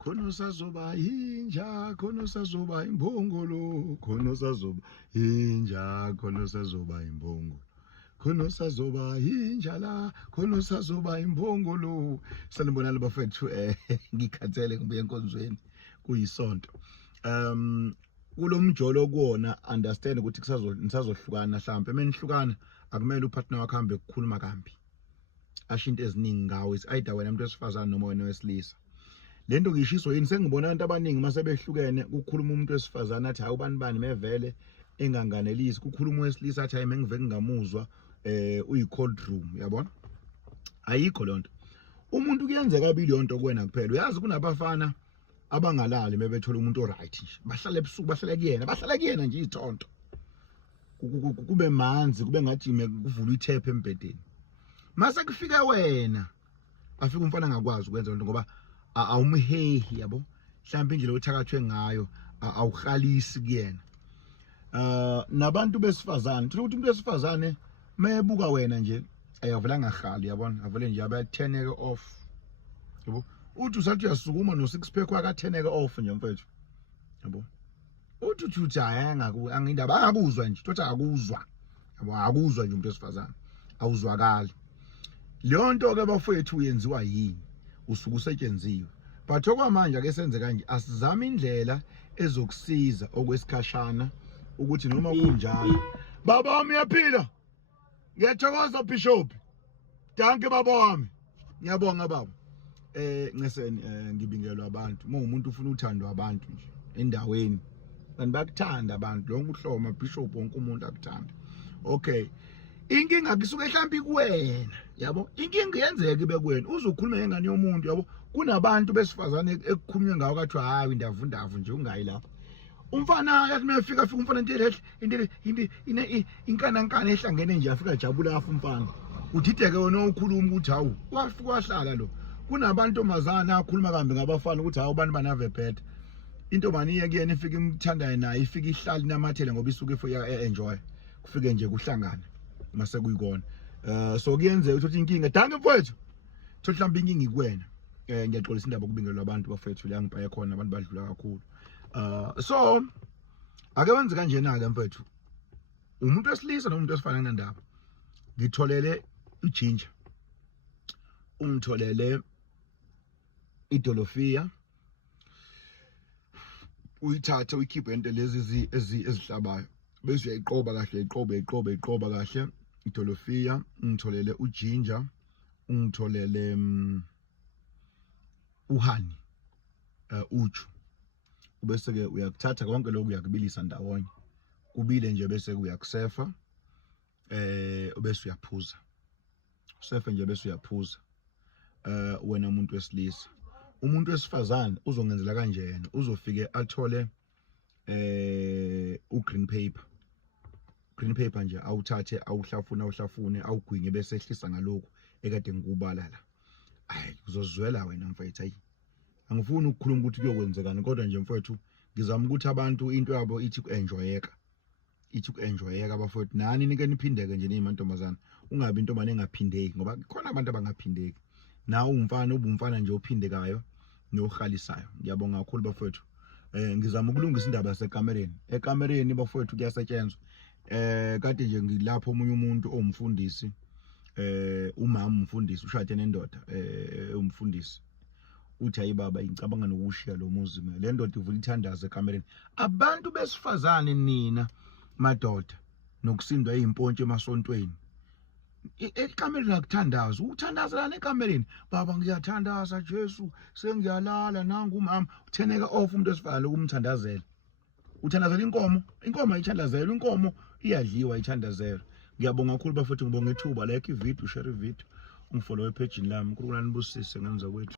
khona usazoba inja, khona usazoba imbongolo, khona usazoba inja, khona usazoba imbongolo, khona usazoba inja la, khona usazoba imbongolo. Sanibonani bafethu, ngikhathele ngibuye enkonzweni kuyisonto. Kulomjolo kuwona understand ukuthi nisazohlukana mhlawumbe menihlukana akumele upartner wakho hambe ukukhuluma kambi asho into eziningi ngawe, either wena umuntu wesifazane noma wena wesilisa. Lento ngishiso yini sengibona abantu abaningi mase behlukene kukhuluma umuntu wesifazane athi hayi ubani bani mevele enganganelisi, kukhuluma wesilisa athi hayi mengiveke ngamuzwa uyi cold room, yabona? Ayikho lonto. Umuntu kuyenzeka abili yonto kuwena kuphela. Uyazi kunabafana abangalali mebethola umuntu oright nje, bahlala ebusuku, bahlala kuyena nje izithonto, kube manzi, kube ngathi kuvula ithepha embedeni. Mase kufika wena afika umfana angakwazi ukwenza lento ngoba awumhehi, yabo, mhlawumbe indlela othakathwe ngayo awuhalisi kuyena. Nabantu besifazane thola ukuthi umuntu wesifazane mayebuka wena nje ayavela ngahali, yabona, avele nje abatheneke off, yabo. Uthi usathi uyasukuma no six pack wakatheneke off nje mfethu, yabo. Uthi hayi angindaba angakuzwa nje, thothi akuzwa, yabo, akuzwa nje umuntu wesifazane, awuzwakali. Leyo nto ke bafethu uyenziwa yini? Usuku usetshenziwe. But okwamanje ake senze kanje, asizame indlela ezokusiza okwesikhashana ukuthi noma kunjalo. Baba wami uyaphila? Ngiyathokoza Bishop. Danke baba wami. Ngiyabonga baba. Ngeseni ngibingelwa abantu. Umuntu ufuna uthando abantu nje endaweni. Kanti bakuthanda abantu, lonke uhloma Bishop wonke umuntu akuthanda. Okay. Inkinga kusuke mhlambi kuwena, yabo. Inkinga yenzeka ibe kuwena. Uzokhuluma ngengane yomuntu, yabo. Kunabantu besifazane ekukhulunywe ngawo kathi hayi indavundavu nje ungayi lapha. Umfana yathi mayefika umfana into inkanankana ehlangene nje afika jabula afa umfana. Udideke wena ukhuluma ukuthi hawu wafika wahlala lo. Kunabantu mazana akhuluma kambe ngabafana ukuthi hawu bani banave phethe. Into bani yekuyena ifika imthandayo naye ifika ihlali namathele ngoba isuke ifika enjoy. Kufike nje kuhlangana mase kuyikona. So kuyenzeka ukuthi inkinga danke mfowethu. Thothi mhlawumbe inkinga ikuwena. Ngiyaxolisa indaba kubingelwa abantu bafethu la ngibhaye khona abantu badlula kakhulu. So ake wenze kanjena ke mfethu. Umuntu wesilisa nomuntu wesifazane nendaba. Ngitholele iginger. Ungitholele idolofia. Uyithathe uyikhiphe into lezi ezihlabayo. Bese uyayiqoba kahle, iqoba kahle. Idolofia, ungitholele uginger, ungitholele uhani, uju. Bese ke uyakuthatha konke lokho uyakubilisa ndawonye. Kubile nje bese uyakusefa, bese uyaphuza. Usefe nje bese uyaphuza. Wena umuntu wesilisa. Umuntu wesifazane uzongenzela kanjena, uzofike athole green paper. Green paper nje awuthathe awuhlafune awugwinye bese ehlisa ngalokho ekade ngikubala la. Hayi uzozwela wena mfethu, hayi. Angifuni ukukhuluma ukuthi kuyokwenzekani kodwa nje mfethu ngizama ukuthi abantu into yabo ithi kuenjoyeka. Ithi kuenjoyeka bafethu. Nani nike niphindeke nje nezimantombazana. Ungabi intombane engaphindeki ngoba khona abantu abangaphindeki. Nawe umfana ubumfana nje ophindekayo nohalisayo. Ngiyabonga kakhulu bafethu. Ngizama ukulungisa indaba yasekamereni. Ekamereni bafethu kuyasetshenzwa. Kade nje ngilapho omunye umuntu owumfundisi, umama umfundisi ushade nendoda umfundisi. Uthi hayi baba ngicabanga nokushiya lo muzi mina. Le ndoda ivula ithandaze ekamereni. Abantu besifazane nina madoda nokusindwa izimpontshi emasontweni. Ekamereni akuthandaza. Uthandazana ekamereni. Baba ngiyathandaza Jesu, sengiyalala nangu umama. Utheneka off umuntu wesifazane ukumthandazela. Uthandazela inkomo ayithandazela, inkomo iyadliwa ayithandazela. Ngiyabonga kakhulu bafethu, ngibonga ithuba like ivideo, share ivideo, ungifollow epage lami. uNkulunkulu anibusise ngenza kwethu.